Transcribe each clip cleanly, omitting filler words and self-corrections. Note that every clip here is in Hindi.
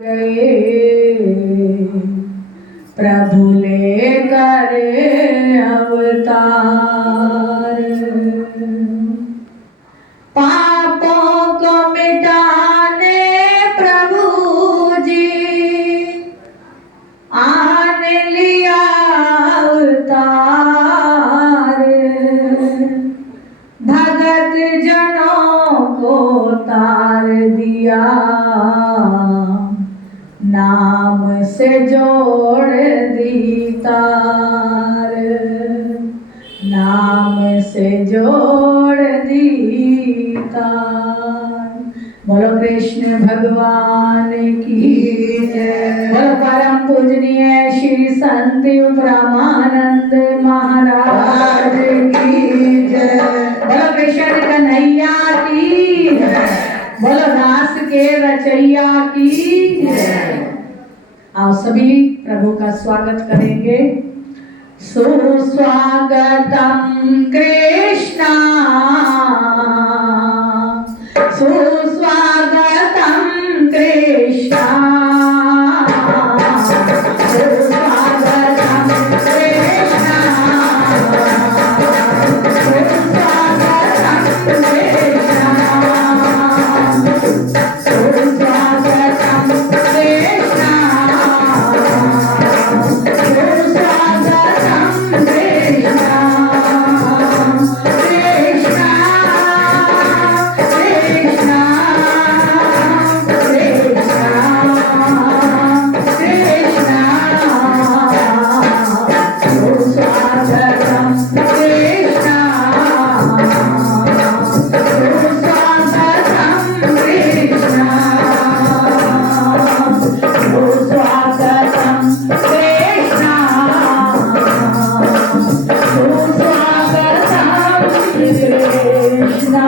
गए प्रभु लेकर अवतार, पापों को मिटाने प्रभु जी आने लिया अवतार, भगत जनों को तार दिया, नाम से जोड़ दी तार, नाम से जोड़ दी तार। बोलो कृष्ण भगवान की जय। बोलो परम पूजनीय श्री संत ब्रह्मानंद महाराज की जय। बोलो कृष्ण कन्हैया की जय। बोलो दास के रचैया की जय। आओ सभी प्रभु का स्वागत करेंगे। सुस्वागतम कृष्णा, सुस्वागतम कृष्णा, सुस्वागतम कृष्णा, सुस्वागतम कृष्णा, सुस्वागतम कृष्णा,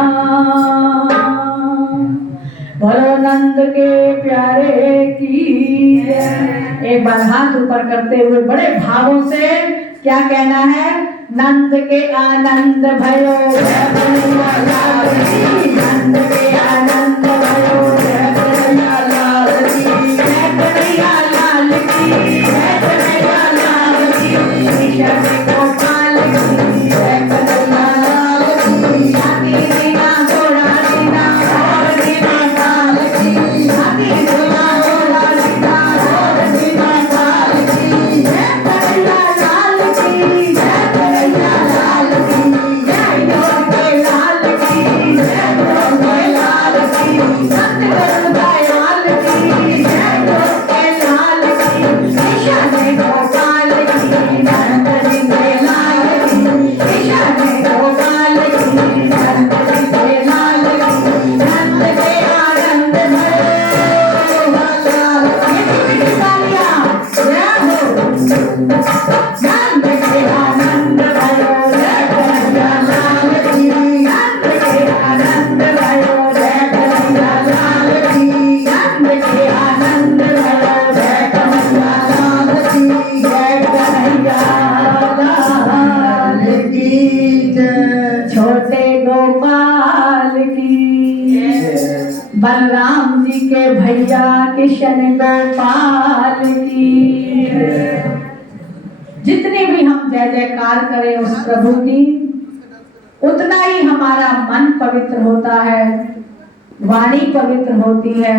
बोलो नंद के प्यारे की। एक बार हाथ ऊपर करते हुए बड़े भावों से क्या कहना है? नंद के आनंद भयो जय कन्हैया लाल की, नंद के आनंद भयो जय कन्हैया लाल की, जय कन्हैया लाल की, जय कन्हैया लाल की, कृष्ण गोपाल की, जय कन्हैया लाल की, हाथी दीना घोड़ा दीना और दीना काल की, हाथी दीना घोड़ा दीना और दीना काल की, जय कन्हैया लाल की, जय कन्हैया लाल की, जय गोपे लाल की, जय गोपे लाल की, सतगुरु दयाल की, जय गोपे लाल की, कृष्ण गोपाल की, गणपति के लाल की, कृष्ण गोपाल की, गणपति के लाल की, नंद के आनंद भयो नंद के आनंद भयो जय कन्हैया लाल की, नंद के आनंद भयो जय कन्हैया लाल की, नंद के आनंद भयो जय कन्हैया लाल की, जय कन्हैया लाल की जय। छोटे गोपाल की, बलराम जी के भैया कृष्ण गोपाल की। जितनी भी हम जय जयकार करें उस प्रभु की, उतना ही हमारा मन पवित्र होता है, वाणी पवित्र होती है,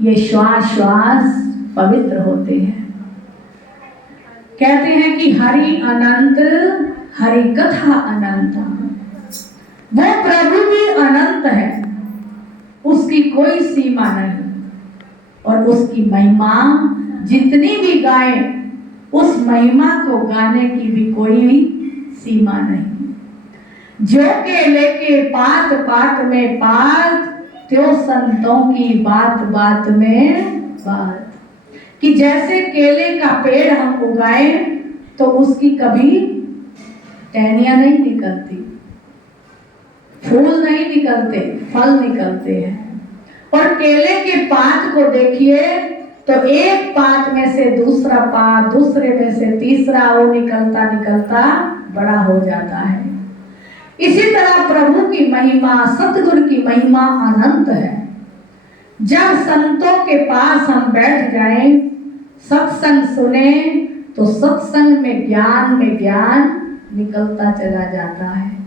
ये श्वास श्वास पवित्र होते हैं। कहते हैं कि हरि अनंत, हरि कथा अनंत। वो प्रभु भी अनंत है, उसकी कोई सीमा नहीं, और उसकी महिमा जितनी भी गाए, उस महिमा को गाने की भी कोई सीमा नहीं। जो के लेके पात पात में पात, त्यो संतों की बात बात में बात। कि जैसे केले का पेड़ हम उगाएं तो उसकी कभी टहनियां नहीं निकलती, फूल नहीं निकलते, फल निकलते हैं। और केले के पात को देखिए तो एक पात में से दूसरा पात, दूसरे में से तीसरा, वो निकलता निकलता बड़ा हो जाता है। इसी तरह प्रभु की महिमा, सतगुरु की महिमा अनंत है। जब संतों के पास हम बैठ जाएं, सत्संग सुने, तो सत्संग में ज्ञान निकलता चला जाता है।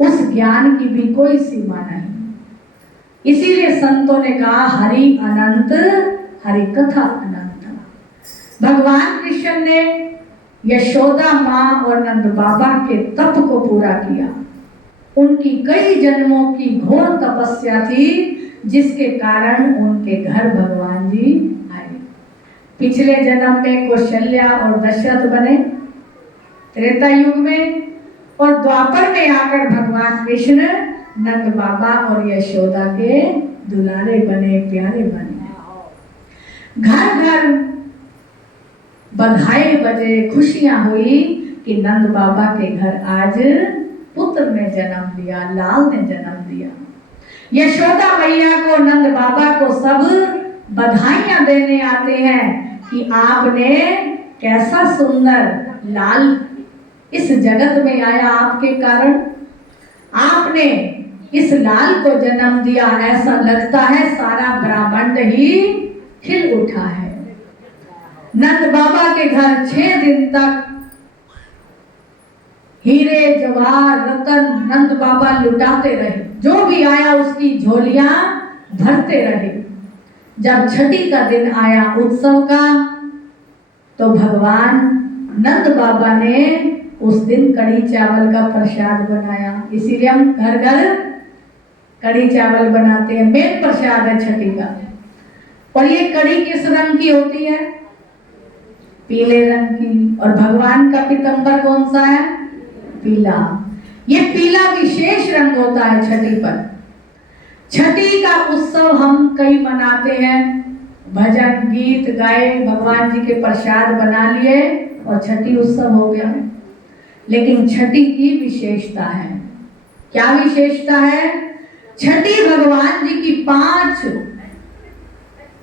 उस ज्ञान की भी कोई सीमा नहीं। इसीलिए संतों ने कहा हरि अनंत, हरि कथा अनंत। भगवान कृष्ण ने यशोदा माँ और नंद बाबा के तप को पूरा किया। उनकी कई जन्मों की घोर तपस्या थी, जिसके कारण उनके घर भगवान जी आए। पिछले जन्म में कौशल्या और दशरथ बने, त्रेता युग में, और द्वापर में आकर भगवान कृष्ण नंद बाबा और यशोदा के दुलारे बने, प्यारे बने। घर घर बधाई बजे, खुशियां हुई कि नंद बाबा के घर आज पुत्र ने जन्म लिया, लाल ने जन्म दिया। यशोदा मैया को, नंद बाबा को सब बधाइयां देने आते हैं कि आपने कैसा सुंदर लाल इस जगत में आया, आपके कारण आपने इस लाल को जन्म दिया। ऐसा लगता है सारा ब्रह्मांड ही खिल उठा है। नंद बाबा के घर 6 दिन तक हीरे जवाहर रतन नंद बाबा लुटाते रहे, जो भी आया उसकी झोलियां भरते रहे। जब छठी का दिन आया उत्सव का, तो भगवान नंद बाबा ने उस दिन कड़ी चावल का प्रसाद बनाया। इसीलिए हम घर घर कड़ी चावल बनाते हैं, मेन प्रसाद है छठी का। और ये कड़ी किस रंग की होती है? पीले रंग की। और भगवान का पीतांबर कौन सा है? पीला। ये पीला विशेष रंग होता है छठी पर। छठी का उत्सव हम कई मनाते हैं, भजन गीत गाए, भगवान जी के प्रसाद बना लिए और छठी उत्सव हो गया। लेकिन छठी की विशेषता है। क्या विशेषता है? छठी भगवान जी की 5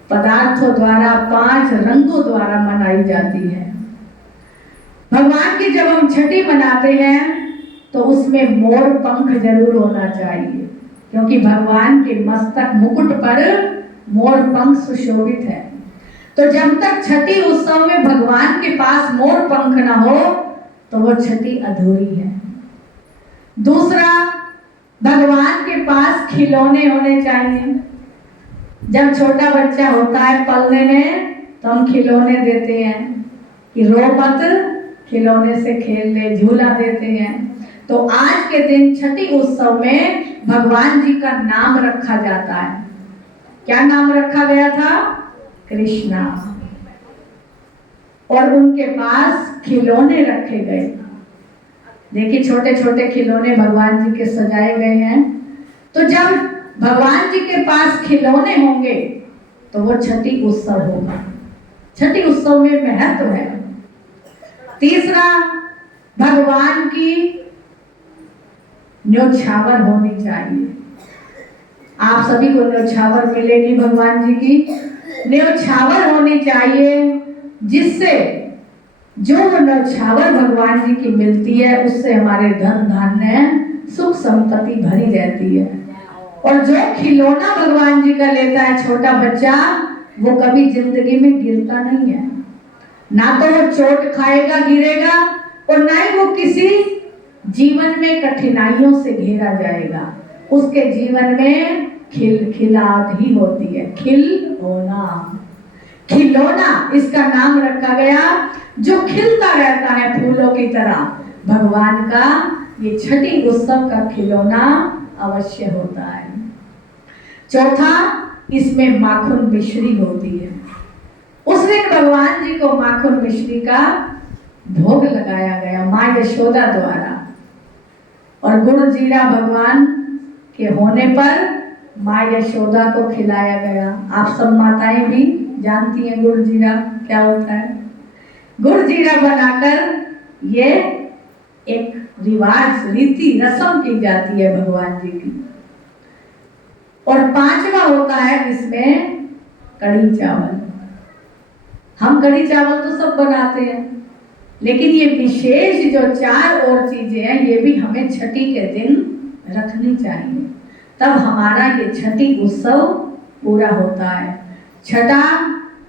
पदार्थों द्वारा, 5 रंगों द्वारा मनाई जाती है। भगवान की जब हम छठी मनाते हैं तो उसमें मोर पंख जरूर होना चाहिए, क्योंकि भगवान के मस्तक मुकुट पर मोर पंख सुशोभित है। तो जब तक छठी उत्सव में भगवान के पास मोर पंख ना हो तो वो छठी अधूरी है। दूसरा, भगवान के पास खिलौने होने चाहिए। जब छोटा बच्चा होता है पलने में, तो हम खिलौने देते हैं कि रो मत, खिलौने से खेल ले, झूला देते हैं। तो आज के दिन छठी उत्सव में भगवान जी का नाम रखा जाता है। क्या नाम रखा गया था? कृष्णा। और उनके पास खिलौने रखे गए। देखिए छोटे छोटे खिलौने भगवान जी के सजाए गए हैं। तो जब भगवान जी के पास खिलौने होंगे तो वो छठी उत्सव होगा। छठी उत्सव में महत्व है। तीसरा, भगवान की न्योछावर होनी चाहिए। आप सभी को न्योछावर मिलेगी भगवान जी की। न्योछावर होनी चाहिए, जिससे जो न्योछावर भगवान जी की मिलती है उससे हमारे धन धान्य सुख संपत्ति भरी रहती है। और जो खिलौना भगवान जी का लेता है छोटा बच्चा, वो कभी जिंदगी में गिरता नहीं है। ना तो वो चोट खाएगा, गिरेगा, और ना ही वो किसी जीवन में कठिनाइयों से घेरा जाएगा। उसके जीवन में खिलखिलाहट ही होती है। खिलौना, खिलौना इसका नाम रखा गया, जो खिलता रहता है फूलों की तरह। भगवान का ये छठी उत्सव का खिलौना अवश्य होता है। चौथा, इसमें माखन मिश्री होती है। उस दिन भगवान जी को माखन मिश्री का भोग लगाया गया माँ यशोदा द्वारा। और गुड़ जीरा भगवान के होने पर माँ यशोदा को खिलाया गया। आप सब माताएं भी जानती हैं गुड़ जीरा क्या होता है। गुड़ जीरा बनाकर ये एक रिवाज, रीति रस्म की जाती है भगवान जी की। और पांचवा होता है इसमें कड़ी चावल। हम कड़ी चावल तो सब बनाते हैं, लेकिन ये विशेष जो 4 और चीजें हैं, ये भी हमें छठी के दिन रखनी चाहिए। तब हमारा ये छठी उत्सव पूरा होता है। छठा,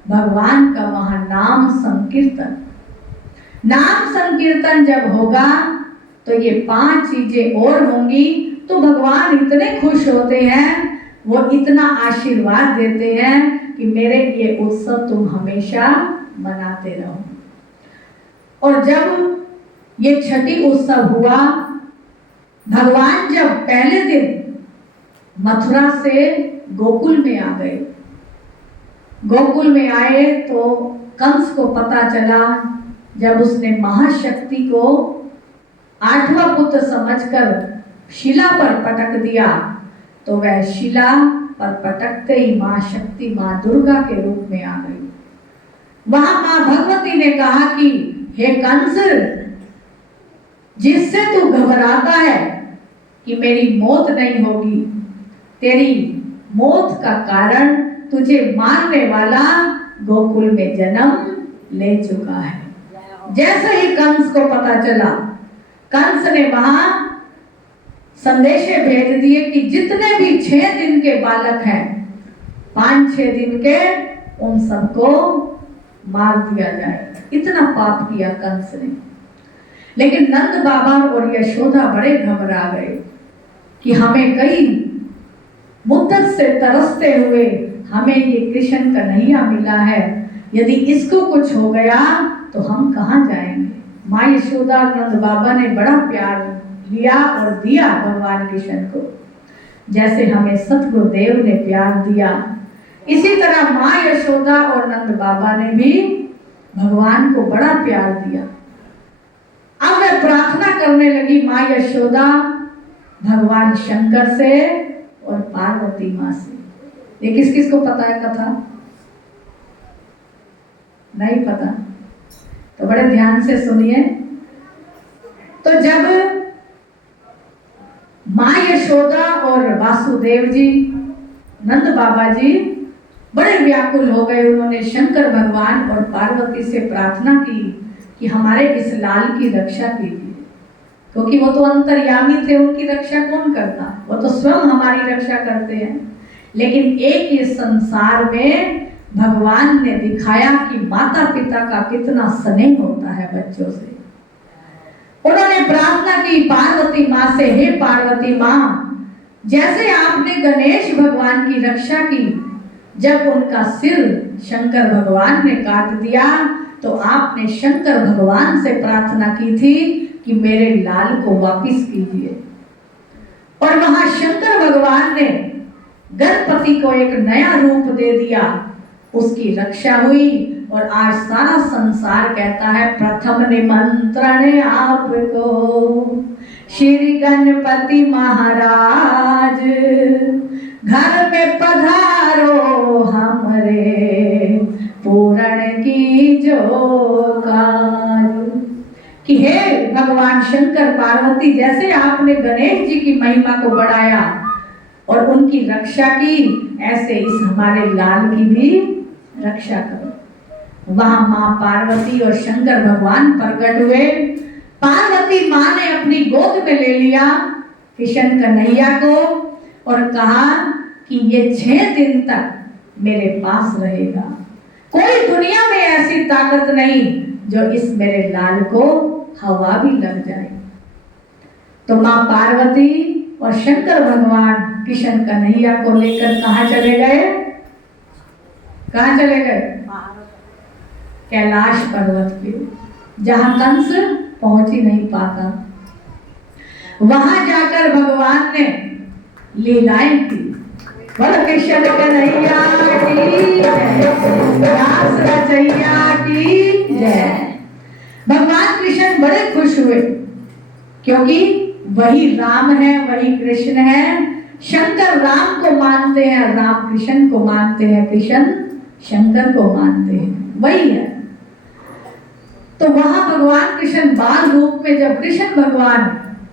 भगवान का वहां नाम संकीर्तन। नाम संकीर्तन जब होगा तो ये 5 चीजें और होंगी, तो भगवान इतने खुश होते हैं, वो इतना आशीर्वाद देते हैं कि मेरे ये उत्सव तुम हमेशा मनाते रहो। और जब ये छठी उत्सव हुआ, भगवान जब पहले दिन मथुरा से गोकुल में आ गए, गोकुल में आए तो कंस को पता चला, जब उसने महाशक्ति को 8वां पुत्र समझकर शिला पर पटक दिया, तो वह शिला पर पटकते ही मां शक्ति, मां दुर्गा के रूप में आ गई। वहां मां भगवती ने कहा कि हे कंस, जिससे तू घबराता है कि मेरी मौत नहीं होगी, तेरी मौत का कारण तुझे मारने वाला गोकुल में जन्म ले चुका है। जैसे ही कंस को पता चला, कंस ने वहां संदेशे भेज दिए कि जितने भी 6 दिन के बालक हैं, 5-6 दिन के, उन सबको मार दिया जाए। इतना पाप किया कंस ने। लेकिन नंद बाबा और यशोदा बड़े घबरा गए कि हमें कई मुद्दत से तरसते हुए हमें ये कृष्ण कन्हैया मिला है, यदि इसको कुछ हो गया तो हम कहाँ जाएंगे। माँ यशोदा और नंद बाबा ने बड़ा प्यार लिया और दिया भगवान कृष्ण को, जैसे हमें सतगुरुदेव ने प्यार दिया, इसी तरह माँ यशोदा और नंद बाबा ने भी भगवान को बड़ा प्यार दिया। अब मैं प्रार्थना करने लगी माँ यशोदा भगवान शंकर से और पार्वती माँ से। ये किस किस को पता है कथा? नहीं पता तो बड़े ध्यान से सुनिए। तो जब माँ यशोदा और वासुदेव जी, नंद बाबा जी बड़े व्याकुल हो गए, उन्होंने शंकर भगवान और पार्वती से प्रार्थना की कि हमारे इस लाल की रक्षा कीजिए, क्योंकि वो तो अंतर्यामी थे, उनकी रक्षा कौन करता, वो तो स्वयं हमारी रक्षा करते हैं। लेकिन एक ये संसार में भगवान ने दिखाया कि माता पिता का कितना स्नेह होता है बच्चों से। उन्होंने प्रार्थना की पार्वती माँ से, हे पार्वती माँ, जैसे आपने गणेश भगवान की रक्षा की, जब उनका सिर शंकर भगवान ने काट दिया, तो आपने शंकर भगवान से प्रार्थना की थी कि मेरे लाल को वापिस कीजिए। और वहां शंकर भगवान ने गणपति को एक नया रूप दे दिया, उसकी रक्षा हुई। और आज सारा संसार कहता है प्रथम निमंत्रण आपको श्री गणपति महाराज, घर में पधारो हमरे पूर्ण की जो काज। कि हे भगवान शंकर पार्वती, जैसे आपने गणेश जी की महिमा को बढ़ाया और उनकी रक्षा की, ऐसे इस हमारे लाल की भी रक्षा करो। वहां मां पार्वती और शंकर भगवान प्रकट हुए। पार्वती मां ने अपनी गोद में ले लिया कृष्ण कन्हैया को और कहा कि ये 6 दिन तक मेरे पास रहेगा। कोई दुनिया में ऐसी ताकत नहीं जो इस मेरे लाल को हवा भी लग जाए। तो मां पार्वती और शंकर भगवान कृष्ण कन्हैया को लेकर कहाँ चले गए? कहाँ चले गए? कैलाश पर्वत पे, जहां कंस पहुंच ही नहीं पाता। वहां जाकर भगवान ने लीलाएं की। बोलो कृष्ण कन्हैया की जय, रास रचैया की जय। भगवान कृष्ण बड़े खुश हुए, क्योंकि वही राम है, वही कृष्ण है। शंकर राम को मानते हैं, राम कृष्ण को मानते हैं, कृष्ण शंकर को मानते हैं, वही है। तो वहां भगवान कृष्ण बाल रूप में जब कृष्ण भगवान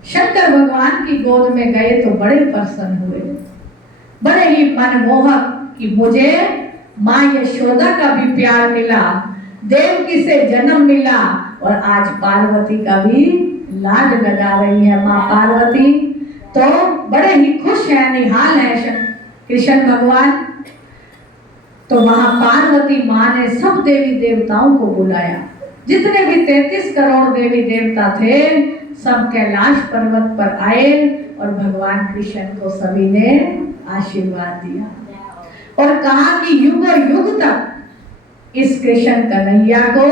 शंकर भगवान की गोद में गए तो बड़े प्रसन्न हुए, बड़े ही मनमोहक कि मुझे माँ यशोदा का भी प्यार मिला, देवकी से जन्म मिला और आज पार्वती का भी लाड लगा रही है माँ पार्वती। तो बड़े ही खुश है, निहाल है कृष्ण भगवान। तो वहां पार्वती माँ ने सब देवी देवताओं को बुलाया। जितने भी 33 करोड़ देवी देवता थे सब कैलाश पर्वत पर आए और भगवान कृष्ण को सभी ने आशीर्वाद दिया और कहा कि युग युग तक इस कृष्ण कन्हैया को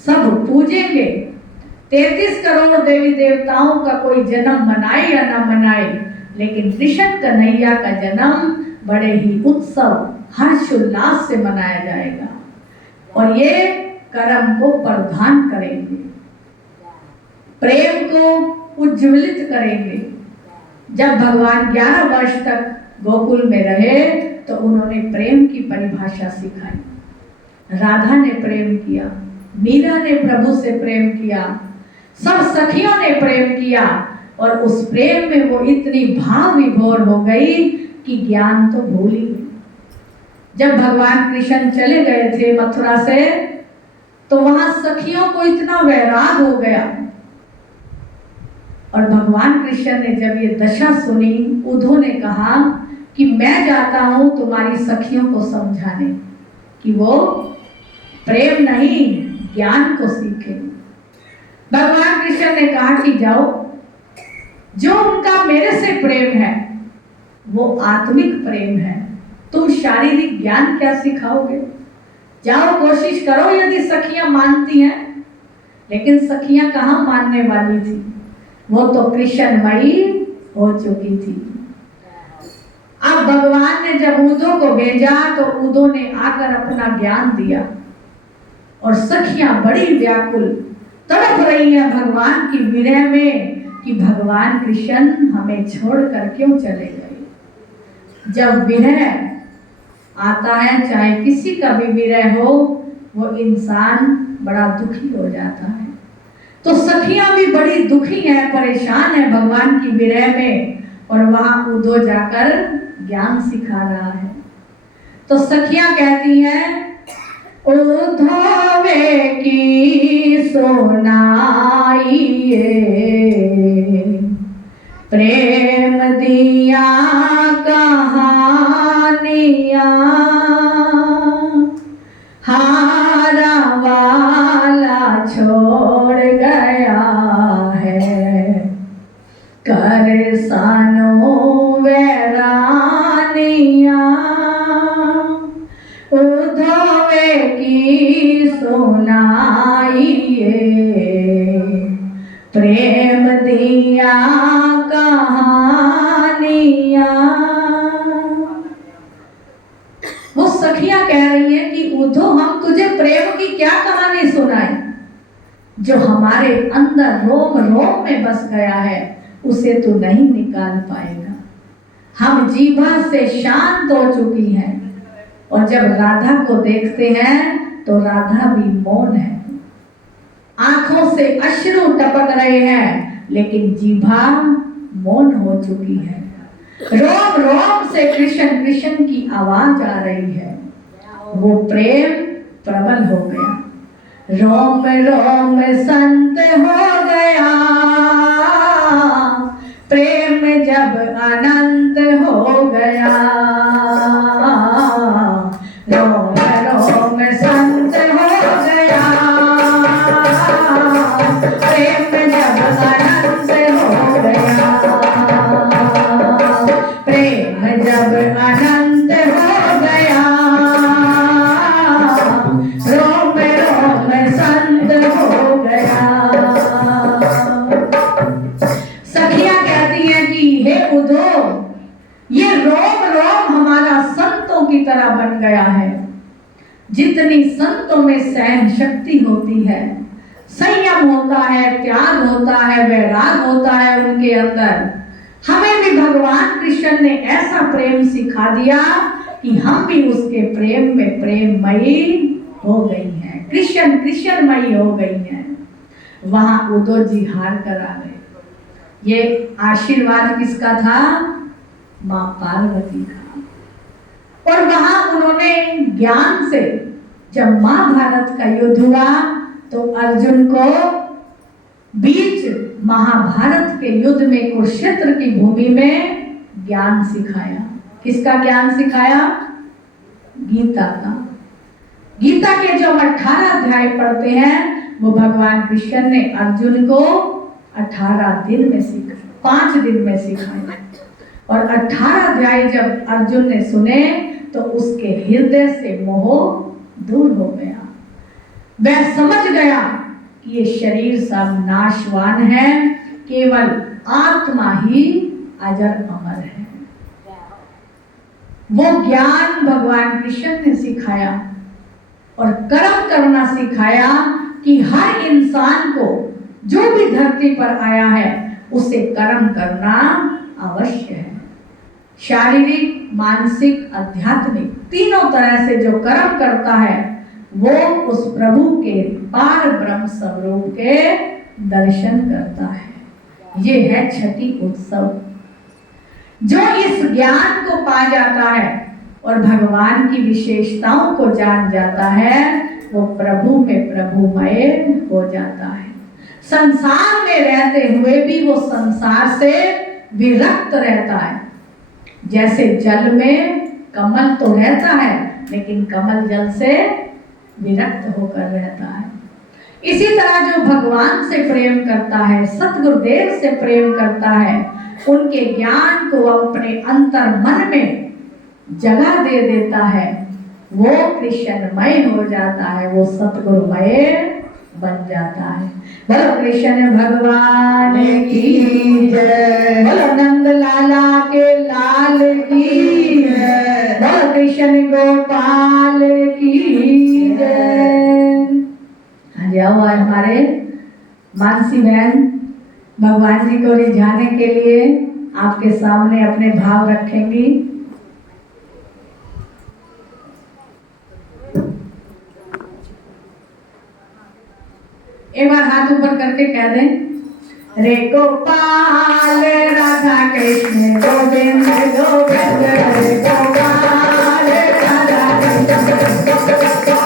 सब पूजेंगे। 33 करोड़ देवी देवताओं का कोई जन्म मनाए या ना मनाए, लेकिन कृष्ण कन्हैया का जन्म बड़े ही उत्सव हर्षोल्लास से मनाया जाएगा और ये कर्म को प्रधान करेंगे, प्रेम को उज्ज्वलित करेंगे। जब भगवान 11 वर्ष तक गोकुल में रहे तो उन्होंने प्रेम की परिभाषा सिखाई। राधा ने प्रेम किया, मीरा ने प्रभु से प्रेम किया, सब सखियों ने प्रेम किया और उस प्रेम में वो इतनी भाव विभोर हो गई कि ज्ञान तो भूल ही गई। जब भगवान कृष्ण चले गए थे मथुरा से तो वहां सखियों को इतना वैराग हो गया और भगवान कृष्ण ने जब ये दशा सुनी, उद्धव ने कहा कि मैं जाता हूं तुम्हारी सखियों को समझाने कि वो प्रेम नहीं ज्ञान को सीखे। भगवान कृष्ण ने कहा कि जाओ, जो उनका मेरे से प्रेम है वो आत्मिक प्रेम है, तुम शारीरिक ज्ञान क्या सिखाओगे? जाओ कोशिश करो यदि सखियां मानती हैं। लेकिन सखियां कहाँ मानने वाली थी, वो तो कृष्णमयी हो चुकी थी। अब भगवान ने जब उद्धव को भेजा तो उद्धव ने आकर अपना ज्ञान दिया और सखियां बड़ी व्याकुल तड़प रही हैं भगवान की विरह में कि भगवान कृष्ण हमें छोड़कर क्यों चले गए। जब विरह आता है, चाहे किसी का भी विरह हो, वो इंसान बड़ा दुखी हो जाता है। तो सखियां भी बड़ी दुखी हैं, परेशान है भगवान की विरह में और वहां उद्धव जाकर ज्ञान सिखा रहा है। तो सखियां कहती हैं, उद्धवे की सुनाइए प्रेम दिया कहानियां, हारा वाला छोड़ गया है कर सानो वैरानियां। उद्धवे की सुनाइए प्रेम दिया कहानियां। वो सखियां कह रही हैं कि उद्धव, हम तुझे प्रेम की क्या कहानी सुनाएं? जो हमारे अंदर रोम रोम में बस गया है उसे तू नहीं निकाल पाएगा। हम जीभा से शांत हो चुकी हैं और जब राधा को देखते हैं तो राधा भी मौन है, आंखों से अश्रु टपक रहे हैं लेकिन जीभा मौन हो चुकी है। रोम रोम से कृष्ण कृष्ण की आवाज आ रही है, वो प्रेम प्रबल हो गया। रोम रोम संत हो गया, प्रेम जब अनंत हो गया। रोम रोम संत हो गया, प्रेम जब अनंत हो गया। प्रेम जब अनंत हो गया, रोम रोम संत हो गया। सखियां कहती हैं कि हे उद्धव, ये रोम रोम हमारा संतों की तरह बन गया है। जितनी संतों में सहन शक्ति होती है, संयम होता है, त्याग होता है, वैराग होता है उनके अंदर, हमें भी भगवान कृष्ण ने ऐसा प्रेम सिखा दिया कि हम भी उसके प्रेम में प्रेममयी हो गई हैं, कृष्ण कृष्णमयी हो गई हैं। वहां उद्धव जी हार कर आ गए। ये आशीर्वाद किसका था? मां पार्वती का। और वहां उन्होंने ज्ञान से, जब महाभारत का युद्ध हुआ तो अर्जुन को बीच महाभारत के युद्ध में कुरुक्षेत्र की भूमि में ज्ञान सिखाया। किसका ज्ञान सिखाया? गीता का। गीता के जो हम 18 अध्याय पढ़ते हैं वो भगवान कृष्ण ने अर्जुन को 18 दिन में सीखा, 5 दिन में सिखाया। और 18 अध्याय जब अर्जुन ने सुने तो उसके हृदय से मोह दूर हो गया। वह समझ गया कि ये शरीर सब नाशवान है, केवल आत्मा ही अजर अमर है। वो ज्ञान भगवान कृष्ण ने सिखाया और कर्म करना सिखाया कि हर इंसान को जो भी धरती पर आया है उसे कर्म करना अवश्य है। शारीरिक, मानसिक, आध्यात्मिक तीनों तरह से जो कर्म करता है वो उस प्रभु के पार ब्रह्म स्वरूप के दर्शन करता है। ये है छठी उत्सव। जो इस ज्ञान को पा जाता है और भगवान की विशेषताओं को जान जाता है वो प्रभु में प्रभुमय हो जाता है। संसार में रहते हुए भी वो संसार से विरक्त रहता है। जैसे जल में कमल तो रहता है लेकिन कमल जल से विरक्त होकर रहता है। इसी तरह जो भगवान से प्रेम करता है, सतगुरुदेव से प्रेम करता है, उनके ज्ञान को अपने अंतर मन में जगह दे देता है, वो कृष्णमय हो जाता है, वो सतगुरुमय बन जाता है। बोलो कृष्ण भगवान की जय, बोलो नंद लाला के लाल की जय, बोलो कृष्ण गोपाल की जय। हाँ जाओ, आज हमारे मानसी बहन भगवान जी को रिझाने के लिए आपके सामने अपने भाव रखेंगी। एक बार हाथ ऊपर करके कह दें, रे गोपाल राधा कृष्ण गोविंद गोविंद, रे गोपाल राधा कृष्ण